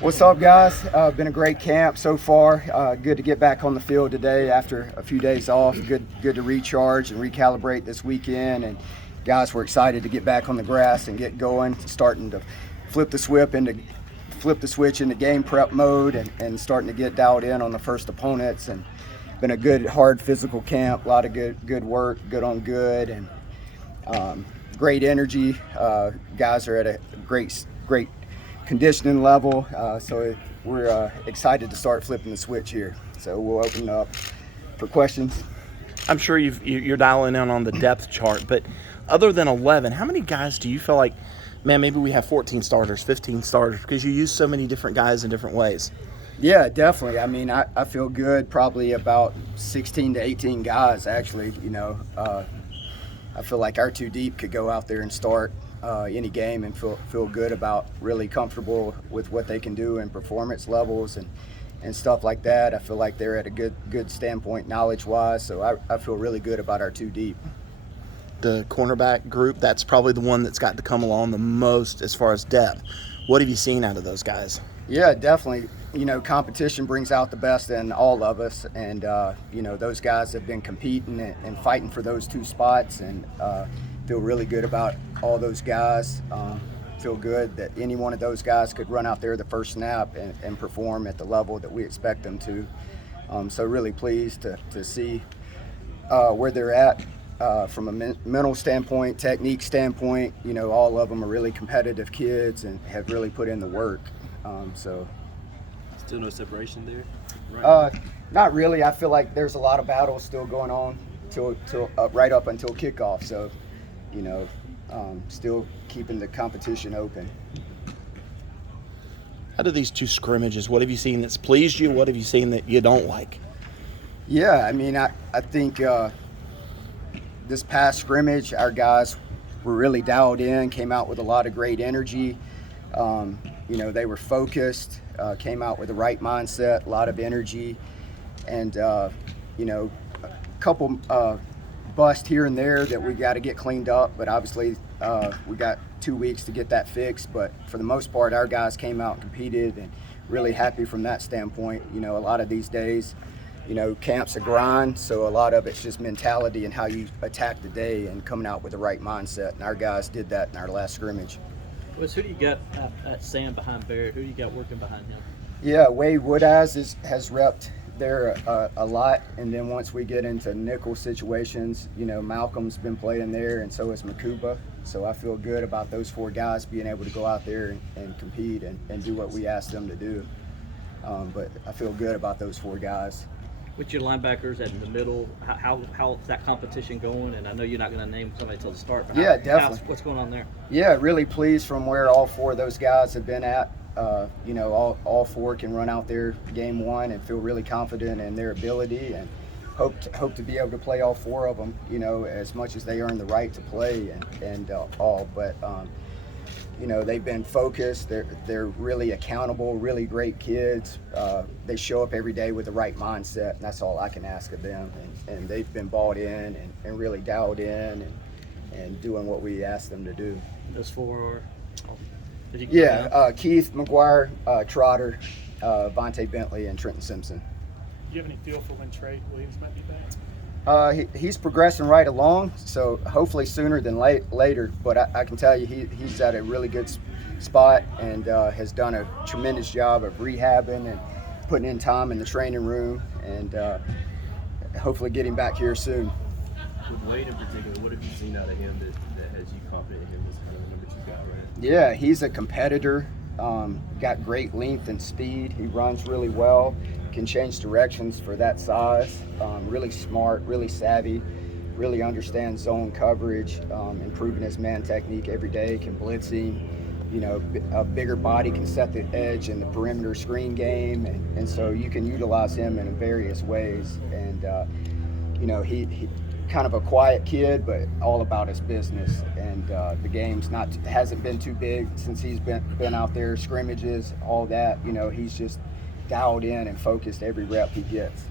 What's up, guys? Been a great camp so far. Good to get back on the field today after a few days off. Good to recharge and recalibrate this weekend. And guys, we're excited to get back on the grass and get going. Starting to flip the switch into game prep mode and starting to get dialed in on the first opponents. And been a good, hard physical camp. A lot of good work, good on good, and great energy. Guys are at a great conditioning level, so we're excited to start flipping the switch here. So we'll open up for questions. I'm sure you're dialing in on the depth chart, but other than 11, how many guys do you feel like, man, maybe we have 14 starters, 15 starters, because you use so many different guys in different ways? Yeah, definitely. I mean, I feel good, probably about 16 to 18 guys, actually. I feel like our two deep could go out there and start any game and feel good about, really comfortable with what they can do in performance levels and stuff like that. I feel like they're at a good standpoint knowledge-wise, so I feel really good about our two deep. The cornerback group, that's probably the one that's got to come along the most as far as depth. What have you seen out of those guys? Yeah, definitely. Competition brings out the best in all of us, and those guys have been competing and fighting for those two spots, and feel really good about all those guys. Feel good that any one of those guys could run out there the first snap and perform at the level that we expect them to. So really pleased to see where they're at from a mental standpoint, technique standpoint. All of them are really competitive kids and have really put in the work. Still no separation there? Right. Not really. I feel like there's a lot of battles still going on till right up until kickoff. So, still keeping the competition open. How do these two scrimmages, what have you seen that's pleased you? What have you seen that you don't like? Yeah, I mean, I think this past scrimmage, our guys were really dialed in, came out with a lot of great energy. They were focused, came out with the right mindset, a lot of energy, and, a couple bust here and there that we got to get cleaned up, but obviously we got 2 weeks to get that fixed. But for the most part, our guys came out and competed, and really happy from that standpoint. A lot of these days, camp's a grind, so a lot of it's just mentality and how you attack the day and coming out with the right mindset, and our guys did that in our last scrimmage. Wes, who do you got at Sam behind Barrett? Who do you got working behind him? Yeah, Wade Woodaz has repped there a lot, and then once we get into nickel situations, Malcolm's been playing there, and so has Makuba. So I feel good about those four guys being able to go out there and compete and do what we asked them to do. But I feel good about those four guys. With your linebackers in the middle, how's that competition going? And I know you're not going to name somebody till the start. But yeah, definitely. What's going on there? Yeah, really pleased from where all four of those guys have been at. All four can run out there game one and feel really confident in their ability, and hope to be able to play all four of them, as much as they earn the right to play and all. But they've been focused. They're really accountable, really great kids. They show up every day with the right mindset, and that's all I can ask of them. And they've been bought in and really dialed in and doing what we asked them to do. Those four are. Keith McGuire, Trotter, Vontae Bentley, and Trenton Simpson. Do you have any feel for when Trey Williams might be back? He's progressing right along, so hopefully sooner than later. But I can tell you he's at a really good spot and has done a tremendous job of rehabbing and putting in time in the training room, and hopefully getting back here soon. With Wade in particular, what have you seen out of him that has you confident in him as kind of the number two guy, right? Yeah, he's a competitor. Got great length and speed. He runs really well, can change directions for that size. Really smart, really savvy, really understands zone coverage, improving his man technique every day, can blitz him. A bigger body can set the edge in the perimeter screen game, and so you can utilize him in various ways. And he kind of a quiet kid, but all about his business. And the game's hasn't been too big since he's been out there, scrimmages, all that. He's just dialed in and focused every rep he gets.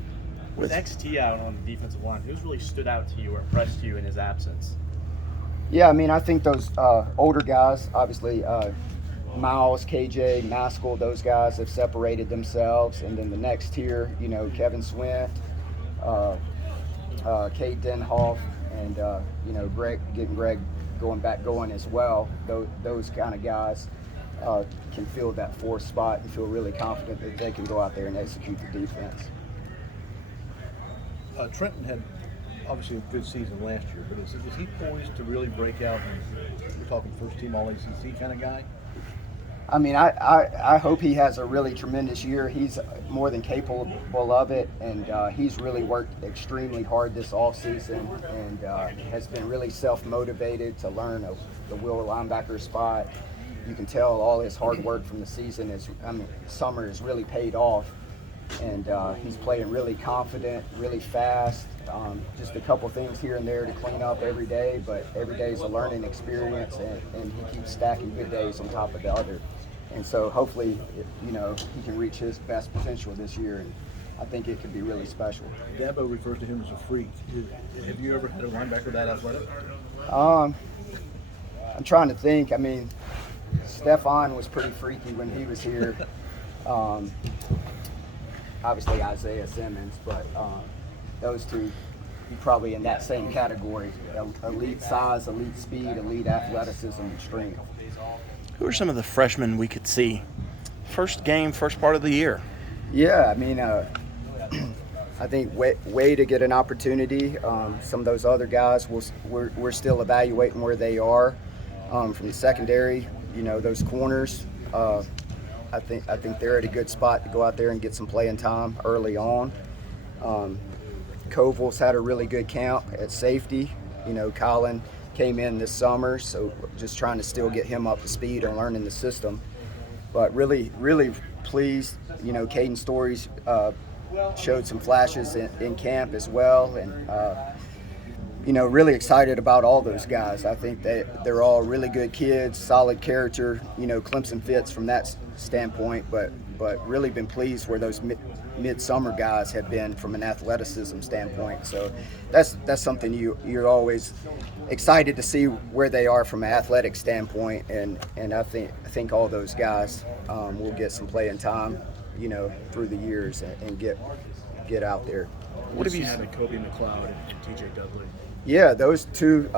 With XT out on the defensive line, who's really stood out to you or impressed you in his absence? Yeah, I mean, I think those older guys, obviously Miles, KJ, Maskell, those guys have separated themselves. And then the next tier, Kevin Swint, Kate Denhoff, and, Greg going as well. Those kind of guys can fill that fourth spot and feel really confident that they can go out there and execute the defense. Trenton had obviously a good season last year, but is he poised to really break out? And we're talking first team All ACC kind of guy. I mean, I hope he has a really tremendous year. He's more than capable of it, and he's really worked extremely hard this offseason and has been really self-motivated to learn the will linebacker spot. You can tell all his hard work from the summer has really paid off, and he's playing really confident, really fast. Just a couple things here and there to clean up every day, but every day is a learning experience, and he keeps stacking good days on top of the other. And so hopefully, he can reach his best potential this year, and I think it could be really special. Dabo refers to him as a freak. Have you ever had a linebacker that athletic? I'm trying to think. I mean, Stephon was pretty freaky when he was here. Obviously Isaiah Simmons, but those two probably in that same category. Elite size, elite speed, elite athleticism, and strength. Who are some of the freshmen we could see? First game, first part of the year. Yeah, I mean, I think way to get an opportunity. Some of those other guys, we're still evaluating where they are. From the secondary, those corners, I think they're at a good spot to go out there and get some playing time early on. Koval's had a really good camp at safety. Colin came in this summer, so just trying to still get him up to speed and learning the system. But really, really pleased. Caden Stories showed some flashes in camp as well, and really excited about all those guys. I think they're all really good kids, solid character. Clemson fits from that standpoint, but really been pleased where those midsummer guys have been from an athleticism standpoint. So that's something you're always excited to see where they are from an athletic standpoint, and I think all those guys will get some playing time, through the years and get out there. What have you seen Kobe McLeod and TJ Dudley? Yeah, those two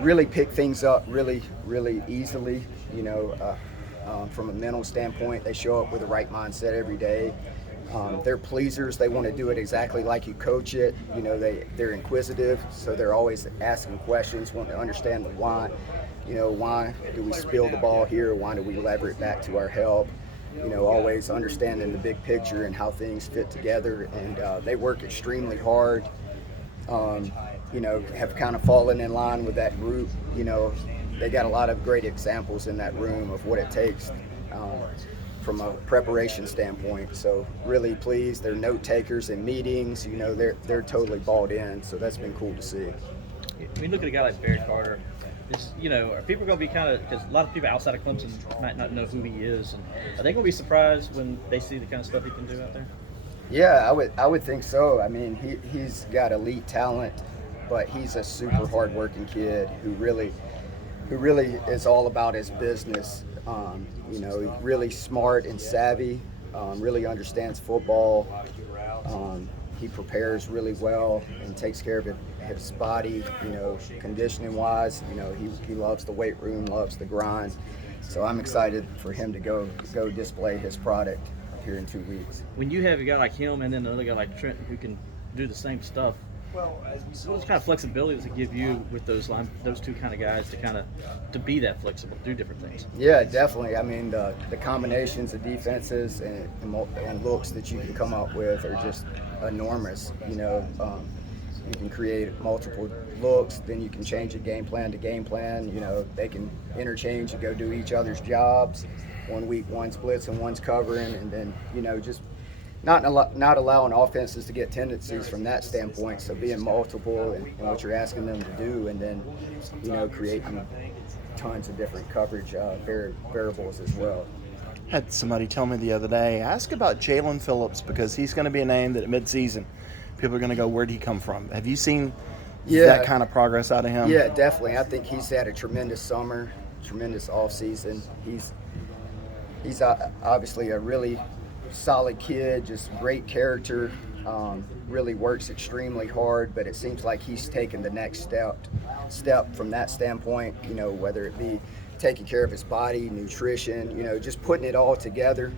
really pick things up really, really easily. From a mental standpoint, they show up with the right mindset every day. They're pleasers. They want to do it exactly like you coach it. They're inquisitive, so they're always asking questions, wanting to understand the why. Why do we spill the ball here? Why do we lever it back to our help? Always understanding the big picture and how things fit together. And they work extremely hard. Have kind of fallen in line with that group. They got a lot of great examples in that room of what it takes from a preparation standpoint. So really pleased. They're note takers in meetings. They're totally bought in. So that's been cool to see. When you look at a guy like Barry Carter, are people going to be because a lot of people outside of Clemson might not know who he is, and are they going to be surprised when they see the kind of stuff he can do out there? Yeah, I would think so. I mean, he's got elite talent, but he's a super hardworking kid who really is all about his business. He's really smart and savvy, really understands football. He prepares really well and takes care of his body, conditioning wise. He loves the weight room, loves the grind. So I'm excited for him to go display his product here in 2 weeks. When you have a guy like him and then another guy like Trenton who can do the same stuff, what kind of flexibility does it give you with those two kind of guys to be that flexible, do different things? Yeah, definitely. I mean, the combinations of defenses and looks that you can come up with are just enormous. You can create multiple looks, then you can change it game plan to game plan. They can interchange and go do each other's jobs. 1 week one's blitz and one's covering, and then just not allowing offenses to get tendencies from that standpoint. So being multiple and what you're asking them to do, and then creating tons of different coverage variables as well. Had somebody tell me the other day, ask about Jalen Phillips, because he's going to be a name that at midseason people are going to go, where'd he come from? Have you seen that kind of progress out of him? Yeah, definitely. I think he's had a tremendous summer, tremendous offseason. He's he's obviously a really solid kid, just great character. Really works extremely hard, but it seems like he's taken the next step from that standpoint. You know, whether it be taking care of his body, nutrition, you know, just putting it all together.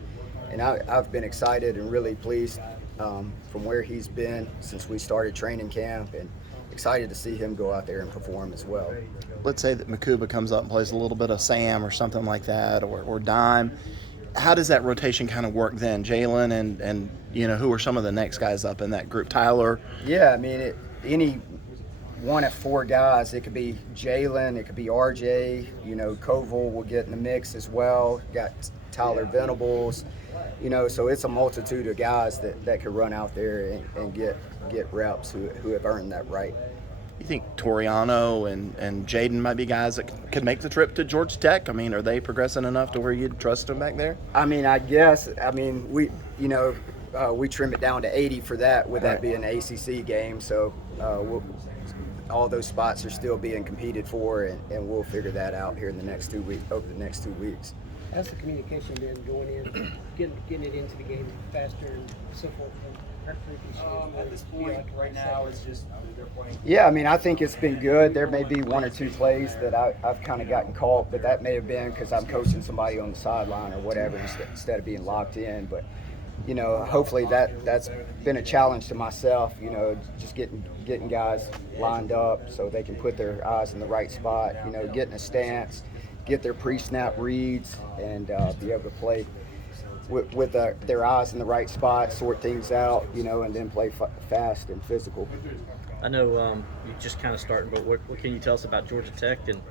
And I've been excited and really pleased from where he's been since we started training camp, and excited to see him go out there and perform as well. Let's say that Makuba comes up and plays a little bit of Sam or something like that, or Dime. How does that rotation kind of work then? Jalen and you know, who are some of the next guys up in that group? Tyler? Yeah, I mean, any one of 4 guys. It could be Jalen, it could be RJ, you know, Koval will get in the mix as well. Got Tyler Venables, you know, so it's a multitude of guys that could run out there and get reps who have earned that right. You think Toriano and Jaden might be guys that could make the trip to Georgia Tech? I mean, are they progressing enough to where you'd trust them back there? I mean, I guess. I mean, we trim it down to 80 for that, with that being an ACC game. So all those spots are still being competed for, and we'll figure that out here in the next 2 weeks, over the next 2 weeks. How's the communication been going in, getting it into the game faster and so forth? At this point, right now, it's just they're playing. Yeah, I mean, I think it's been good. There may be 1 or 2 plays that I've kind of gotten caught, but that may have been because I'm coaching somebody on the sideline or whatever instead of being locked in. But, you know, hopefully that's been a challenge to myself, you know, just getting guys lined up so they can put their eyes in the right spot, you know, get in a stance, get their pre-snap reads, and be able to play with their eyes in the right spot, sort things out, you know, and then play fast and physical. I know you just kind of starting, but what can you tell us about Georgia Tech and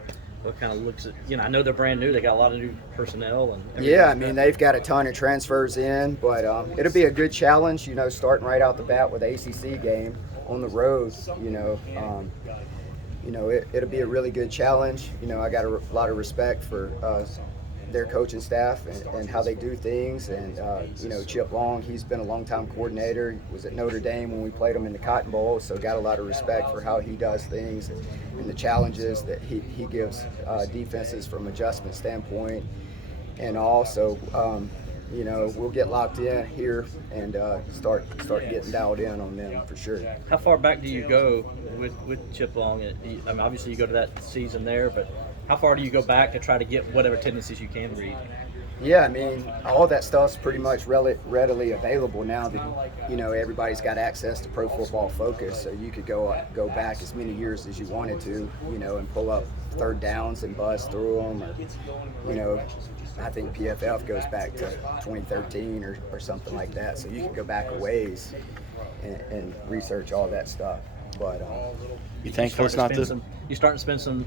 what kind of looks at, you know, I know they're brand new, they got a lot of new personnel and everything. Yeah, I mean, they've got a ton of transfers in, but it'll be a good challenge, you know, starting right out the bat with the ACC game on the road, you know. You know, it'll be a really good challenge. You know, I got a lot of respect for their coaching staff and how they do things. And, you know, Chip Long, he's been a longtime coordinator. He was at Notre Dame when we played him in the Cotton Bowl, so got a lot of respect for how he does things and the challenges that he gives defenses from adjustment standpoint. And also, you know, we'll get locked in here and start getting dialed in on them for sure. How far back do you go with Chip Long? I mean, obviously you go to that season there, but how far do you go back to try to get whatever tendencies you can read? Yeah, I mean, all that stuff's pretty much readily available now that, you know, everybody's got access to Pro Football Focus, so you could go back as many years as you wanted to, you know, and pull up third downs and buzz through them, or, you know, I think PFF goes back to 2013 or something like that, so you can go back a ways and research all that stuff. But You thankful it's not the... You starting to spend some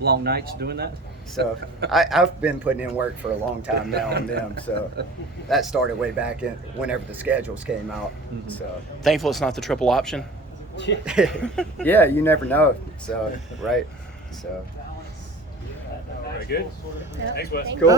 long nights doing that? So I've been putting in work for a long time now on them. So that started way back in whenever the schedules came out. Mm-hmm. So Thankful it's not the triple option. yeah, you never know. So right. So Very good. Thanks, Wes. cool.